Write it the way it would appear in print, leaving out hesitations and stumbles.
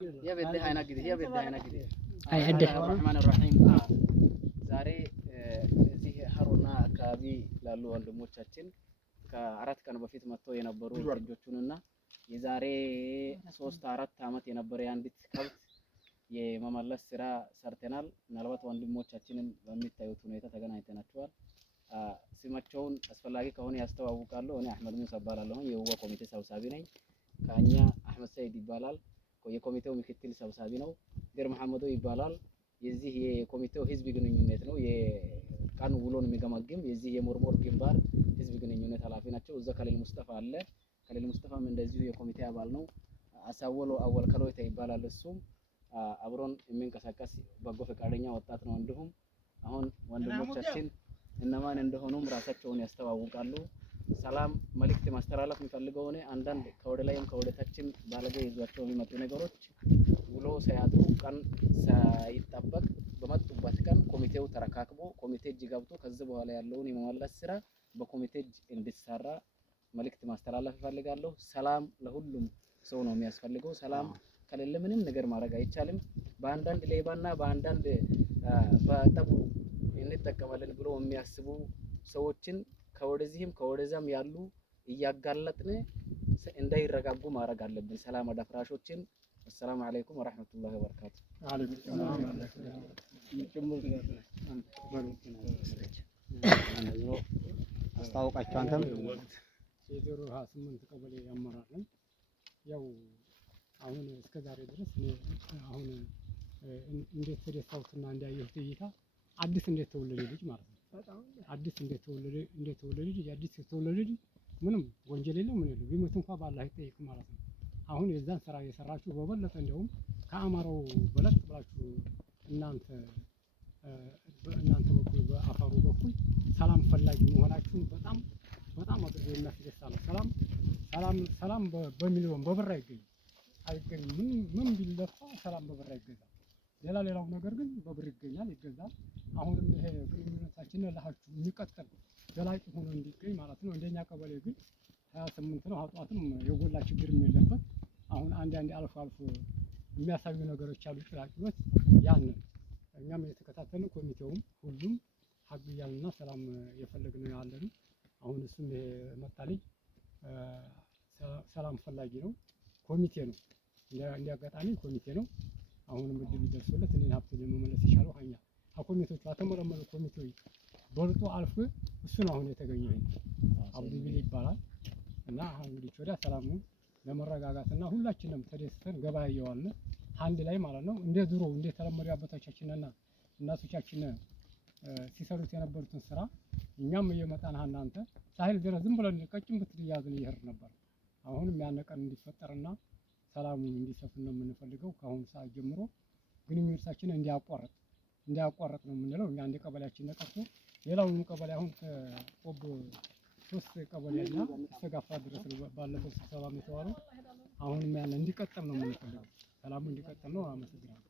يا بدي هاي نقدي يا بدي هاي نقدي هاي عدة الرحمن الرحيم ዛሬ እዚህ ሀሮና አካባቢ ላሉ ወንድሞቻችን ከአራት ቀን በፊት መጥተው የነበሩ ልጆቹንና የዛሬ 3-4 አመት የነበረ አንዲት ከብት የመመለስ ስራ ሰርተናል። ምናልባት ወንድሞቻችንን በሚታዩት ሁኔታ ተገናኝተናቸዋል። ስማቸውን አስፈላጊ ከሆነ ያስተዋውቃሉ። እኔ አህመድ ሙሳ እባላለሁ። የውዋ ኮሚቴ ሰብሳቢ ነኝ። ካኛ አህመድ ሰይድ ይባላል። የኮሚቴው ምክትል ሰብሳቢ ነው። ገር መሐመዶ ይባላል። የዚህ የኮሚቴው ህዝብ ግንኙነት ነው። የቀን ውሎን የሚገመግም የዚህ የሞርሞር ግንባር ህዝብ ግንኙነት ኃላፊ ናቸው። እዛ ከሊል ሙስጠፋ አለ። ከሊል ሙስጠፋም እንደዚሁ የኮሚቴ አባል ነው። አሳወሎ አወል ከሎይታ ይባላል። እሱም አብሮን የሚንቀሳቀስ በጎ ፈቃደኛ ወጣት ነው። እንዲሁም አሁን ወንድሞቻችን እነማን እንደሆኑም ራሳቸውን ያስተዋውቃሉ። ሰላም መልእክት ማስተላለፍ የሚፈልገው እኔ አንዳንድ ከወደ ላይም ከወደ ታችም ባለገ ይዟቸው የሚመጡ ነገሮች ውሎ ሳያድሩ ቀን ሳይጠበቅ በመጡበት ቀን ኮሚቴው ተረካክቦ ኮሚቴ እጅ ገብቶ ከዚህ በኋላ ያለውን የመመለስ ስራ በኮሚቴ እጅ እንዲሰራ መልእክት ማስተላለፍ እፈልጋለሁ። ሰላም ለሁሉም ሰው ነው የሚያስፈልገው። ሰላም ከሌለ ምንም ነገር ማድረግ አይቻልም። በአንዳንድ ሌባና በአንዳንድ በጠቡ እንጠቀማለን ብሎ የሚያስቡ ሰዎችን ከወደዚህም ከወደዛም ያሉ እያጋለጥን እንዳይረጋጉ ማድረግ አለብን። ሰላም አዳፍራሾችን። السلام عليكم ورحمة الله وبركاته. وعليكم السلام አስታውቃቸው አንተም የዜሮ 28 ቀበሌ ያመራለን። ያው አሁን እስከ ዛሬ ድረስ አሁን እንዴት ተደሳውትና እንዲያየሁት እይታ አዲስ እንዴት ተወለደ ልጅ ማለት ነው። አዲስ እንዴት ተወለደ ልጅ አዲስ የተወለደ ልጅ ምንም ወንጀል የለው ምን የለው ቢሞት እንኳን ባላህ ይጠይቅ ማለት ነው። አሁን የዛን ስራ እየሰራችሁ በበለጠ እንደውም ከአማራው በለጥ ብላችሁ እናንተ በኩል በአፋሩ በኩል ሰላም ፈላጊ መሆናችሁን በጣም አድርጎ የሚያስደስታል። ሰላም በሚሊዮን በብር አይገኝም። ምን ቢለፋ ሰላም በብር አይገዛም። ሌላው ነገር ግን በብር ይገዛል። አሁንም ይሄ ግንኙነታችን ለሃችሁ የሚቀጥል ዘላቂ ሆኖ እንዲገኝ ማለት ነው። እንደኛ ቀበሌ ግን 28 ነው። አጧትም የጎላ ችግር የለበት። አሁን አንዳንድ አልፎ የሚያሳዩ ነገሮች አሉ። ጭላጭሎች ያንን እኛም የተከታተልን ኮሚቴውም ሁሉም ሀግ እያልና ሰላም የፈለግነው ያለን። አሁን እሱም መጣልኝ ሰላም ፈላጊ ነው። ኮሚቴ ነው እንዲያጋጣሚ ኮሚቴ ነው። አሁንም እድሉ ደርሶለት እኔን ሀብት ለመመለስ የቻለው ሀኛ ኮሚቴዎቹ አተመረመሩ ኮሚቴዎች በልጦ አልፎ እሱ ነው አሁን የተገኘው። አብዱ ቢል ይባላል እና አሁን እንግዲህ ወዲያ ሰላም ነው ለመረጋጋትና ሁላችንም ተደስተን ገበያየዋለን አንድ ላይ ማለት ነው። እንደ ድሮ እንደ ተለመደው አባቶቻችንና እናቶቻችን ሲሰሩት የነበሩትን ስራ እኛም እየመጣን እናንተ ሳይል ድረስ ዝም ብለን ቀጭን ብትል ያዝን ይሄድ ነበር። አሁንም ያነቀን እንዲፈጠርና ሰላሙ እንዲሰፍን ነው የምንፈልገው። ከአሁን ሰዓት ጀምሮ ግንኙነታችንን እንዲያቋርጥ ነው የምንለው። እኛ አንድ ቀበሌያችን ነቀርቶ ሌላውንም ቀበሌ አሁን ከቆቦ 3 ቀበሌና ተጋፋ ድረስ ባለፈው ስብሰባ የተዋለው አሁንም ያለ እንዲቀጥል ነው የምንፈልገው። ሰላሙ እንዲቀጥል ነው። አመሰግናለሁ።